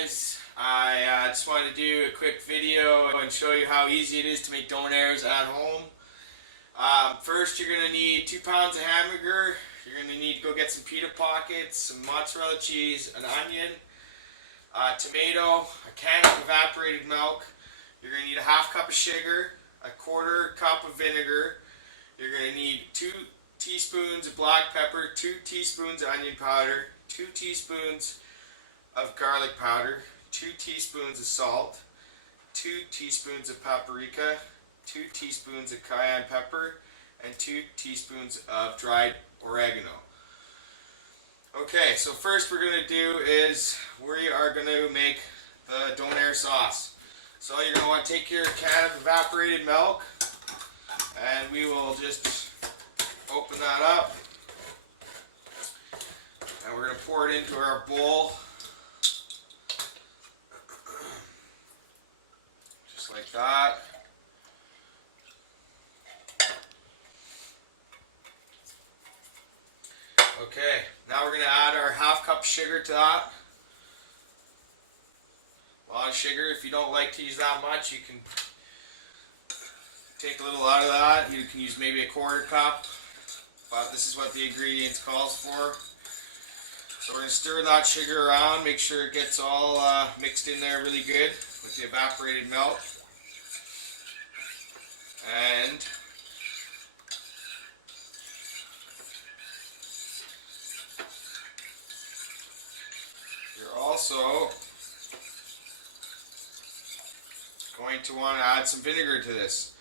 guys, I just wanted to do a quick video and show you how easy it is to make donairs at home. First, you're going to need 2 pounds of hamburger. You're going to need to go get some pita pockets, some mozzarella cheese, an onion, a tomato, a can of evaporated milk. You're going to need a half cup of sugar, a 1/4 cup of vinegar. You're going to need 2 teaspoons of black pepper, 2 teaspoons of onion powder, 2 teaspoons of garlic powder, 2 teaspoons of salt, 2 teaspoons of paprika, 2 teaspoons of cayenne pepper, and 2 teaspoons of dried oregano. Okay, so first we're going to do is we are going to make the Donair sauce. So you're going to want to take your can of evaporated milk, and we will just open that up, and we're going to pour it into our bowl. Just like that. Okay, now we're going to add our half cup sugar to that. A lot of sugar. If you don't like to use that much, you can take a little out of that. You can use maybe a 1/4 cup, but this is what the ingredients calls for. So we're going to stir that sugar around, make sure it gets all mixed in there really good with the evaporated milk. And you're also going to want to add some vinegar to this,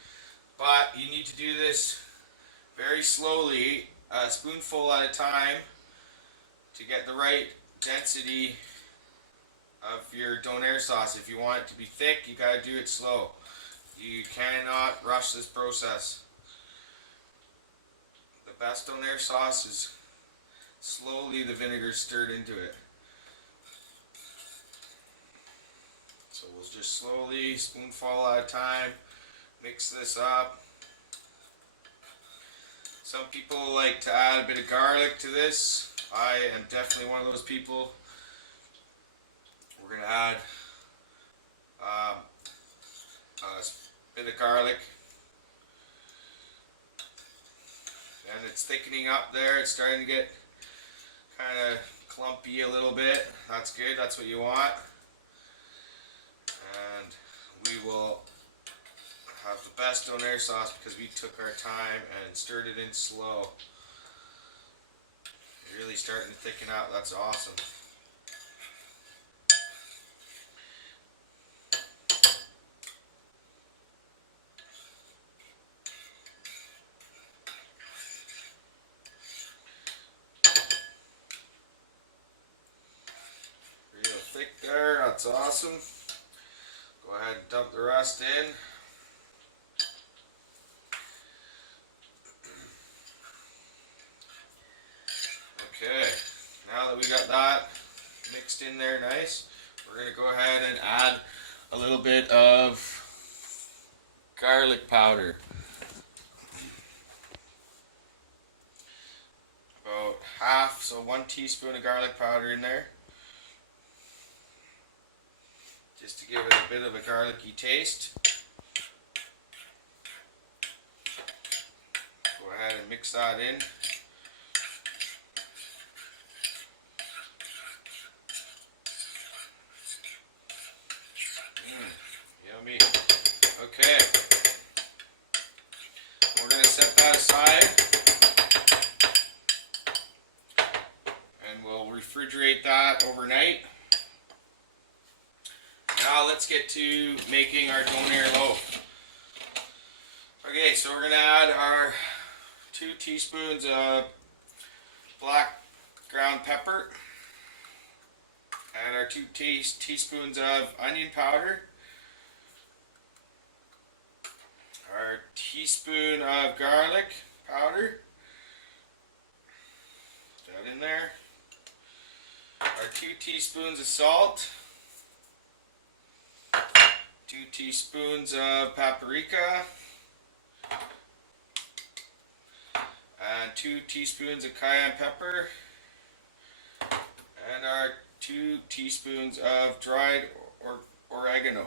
but you need to do this very slowly, a spoonful at a time, to get the right density of your Donair sauce. If you want it to be thick, you got to do it slow. You cannot rush this process. The best Donair sauce is slowly the vinegar stirred into it. So we'll just slowly, spoonful at a time, mix this up. Some people like to add a bit of garlic to this. I am definitely one of those people. We're going to add a bit of garlic. And it's thickening up there. It's starting to get kind of clumpy a little bit. That's good. That's what you want. And we will have the best Donair sauce because we took our time and stirred it in slow. Really starting to thicken out. That's awesome. Real thick there. That's awesome. Go ahead and dump the rest in. Okay, now that we got that mixed in there nice, we're going to go ahead and add a little bit of garlic powder. About half, so 1 teaspoon of garlic powder in there. Just to give it a bit of a garlicky taste. Go ahead and mix that in. Yummy. Okay. We're going to set that aside. And we'll refrigerate that overnight. Now let's get to making our Donair loaf. Okay, so we're going to add our 2 teaspoons of black ground pepper and our 2 teaspoons of onion powder, our teaspoon of garlic powder, put that in there, our 2 teaspoons of salt, 2 teaspoons of paprika, and 2 teaspoons of cayenne pepper, and our 2 teaspoons of dried oregano.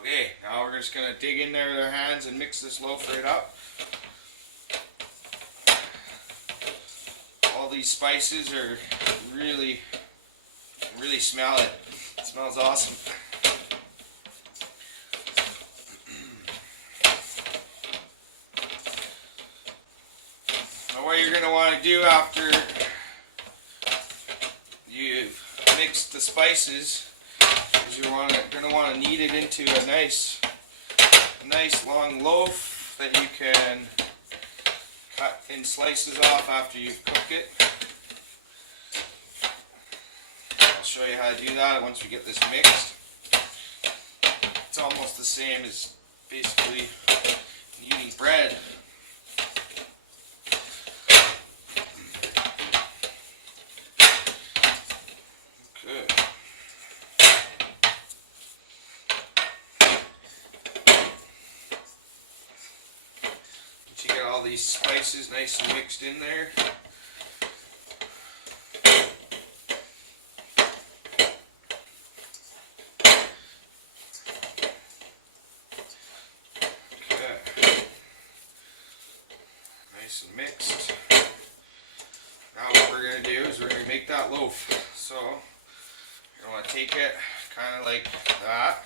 Okay, now we're just going to dig in there with our hands and mix this loaf right up. All these spices are really smell it. It smells awesome. Now what you're going to want to do after you've mixed the spices is you're going to want to knead it into a nice long loaf that you can cut in slices off after you've cooked it. I'll show you how to do that once we get this mixed. It's almost the same as basically kneading bread. Good. Once you get all these spices nice and mixed in there, nice and mixed. Now what we're going to do is we're going to make that loaf. So you're going to want to take it kind of like that,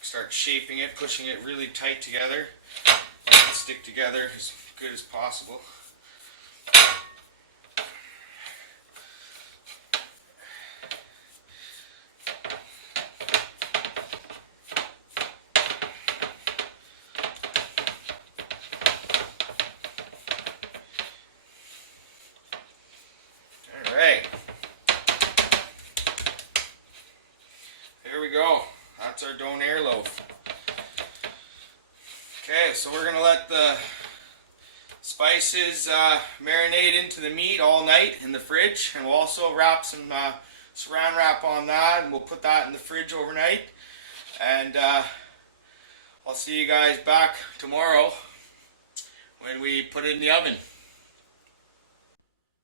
start shaping it, pushing it really tight together, and stick together as good as possible. Alright, there we go. That's our Donair loaf. Okay, so we're going to let the spices marinate into the meat all night in the fridge, and we'll also wrap some saran wrap on that, and we'll put that in the fridge overnight. And I'll see you guys back tomorrow when we put it in the oven.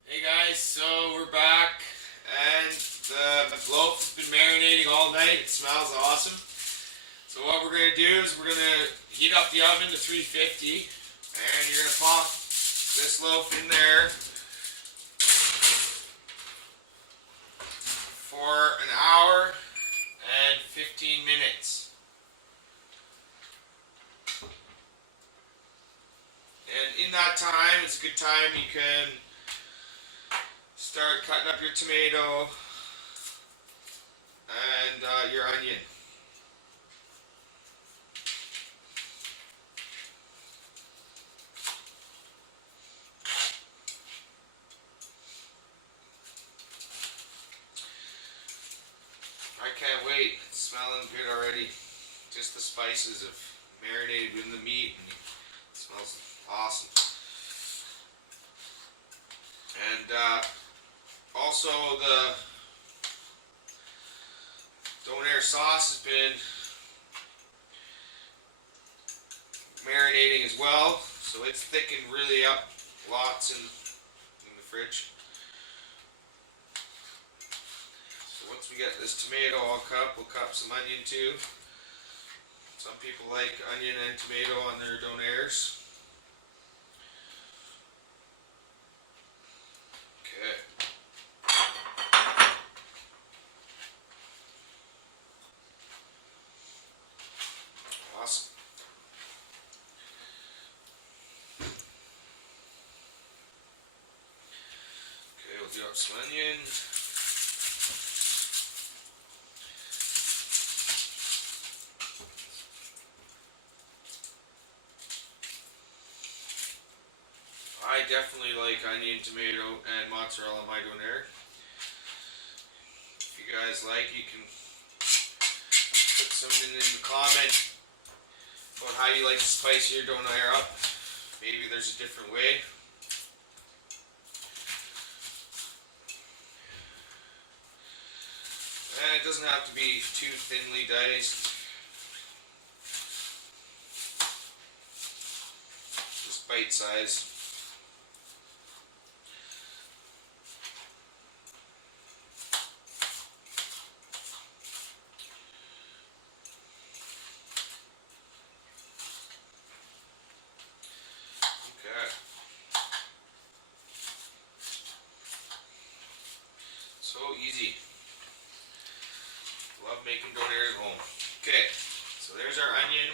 Hey guys, so we're back, and the loaf has been marinating all night. It smells awesome. So what we're going to do is we're going to heat up the oven to 350, and you're going to pop this loaf in there for an hour and 15 minutes. And in that time, it's a good time you can start cutting up your tomato and your onion. I can't wait. It's smelling good already. Just the spices have marinated in the meat, and it smells awesome. And also the Donair sauce has been marinating as well, so it's thickened really up lots in the fridge. So once we get this tomato all cut, we'll cut some onion too. Some people like onion and tomato on their Donairs. Okay. Awesome. Okay, we'll do up some onion. I definitely like onion, tomato, and mozzarella on my Donair. If you guys like, you can put something in the comment about how you like to spice your Donair up. Maybe there's a different way. And it doesn't have to be too thinly diced. Just bite size. easy. Love making donairs at home. Okay, so there's our onion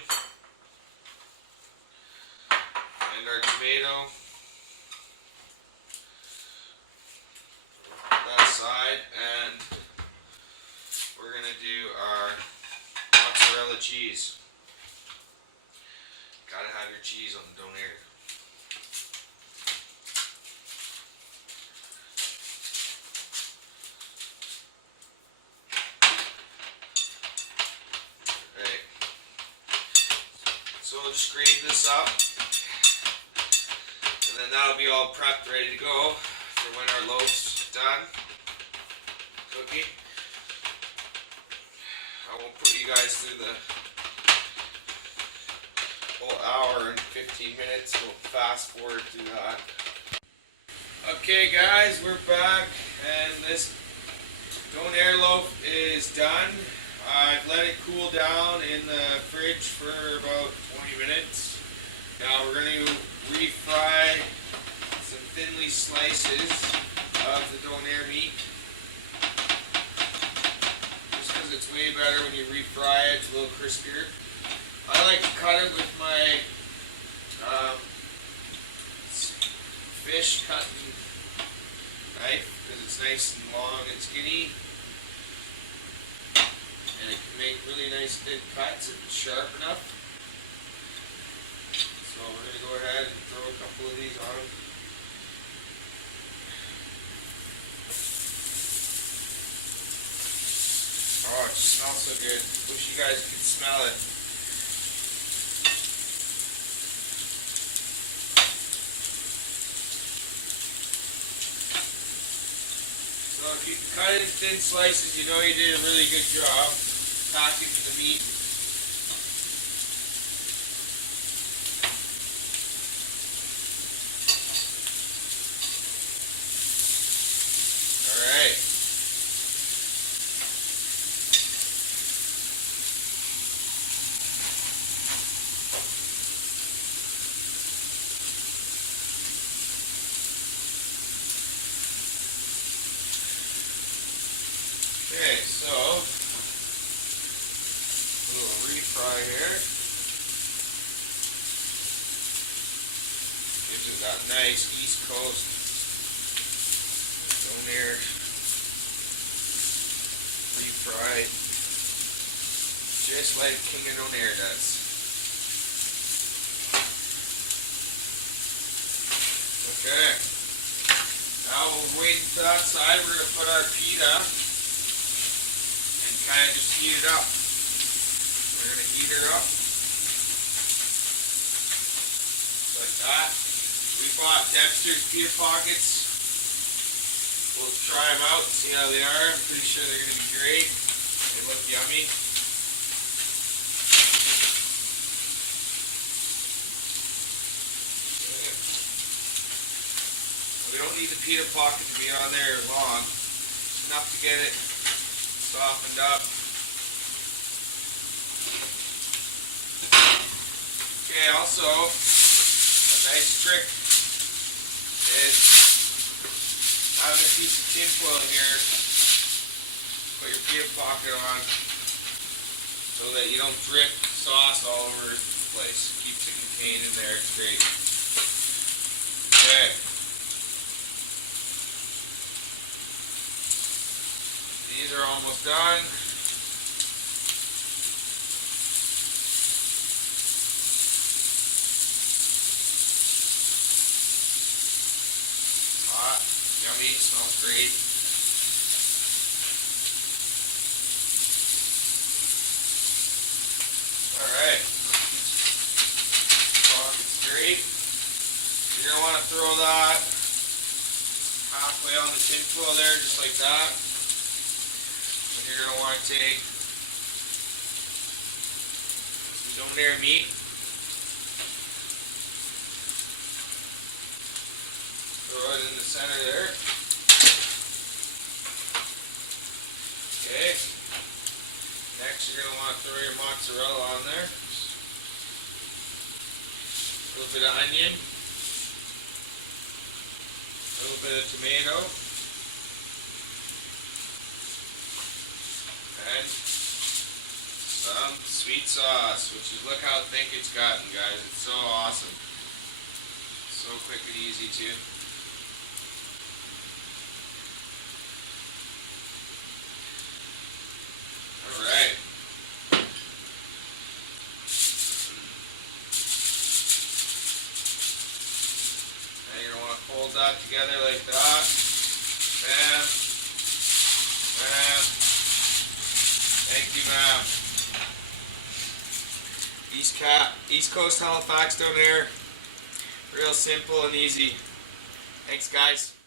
and our tomato. That side, and we're gonna do our mozzarella cheese. Gotta have your cheese on the donair. Right. So we'll just grate this up, and then that'll be all prepped, ready to go for when our loaf's done cooking. I won't put you guys through the whole hour and 15 minutes. We'll fast forward through that. Okay guys, we're back, and this donair loaf is done. I've let it cool down in the fridge for about 20 minutes. Now we're going to refry some thinly slices of the donair meat. Just because it's way better when you refry it, it's a little crispier. I like to cut it with my fish cutting knife because it's nice and long and skinny, and it can make really nice thin cuts if it's sharp enough. So we're going to go ahead and throw a couple of these on. Oh, it just smells so good. Wish you guys could smell it. So if you cut it in thin slices, you know you did a really good job packaging the meat. Alright. Okay, so a little refry here. Gives it that nice East Coast donair refried, just like King of Donair does. Okay, now we'll wait for that side. We're going to put our pita and kind of just heat it up. We're going to heat her up like that. We bought Dexter's pita pockets. We'll try them out and see how they are. I'm pretty sure they're going to be great. They look yummy. Okay. We don't need the pita pocket to be on there long. Just enough to get it softened up. Okay, also a nice trick is having a piece of tin foil here. Put your pita pocket on so that you don't drip sauce all over the place. Keeps it contained in there. It's great. Okay. These are almost done. Hot, yummy, smells great. Alright. Pocket's great. You're going to want to throw that halfway on the tin foil there, just like that. You're going to want to take some donair meat, throw it in the center there. Okay. Next you're going to want to throw your mozzarella on there. A little bit of onion. A little bit of tomato. sweet sauce, which is, look how thick it's gotten, guys. It's so awesome. So quick and easy too. Alright. Now you're going to want to fold that together like that. Bam. Bam. Thank you, ma'am. East Coast Halifax Donair. Real simple and easy. Thanks, guys.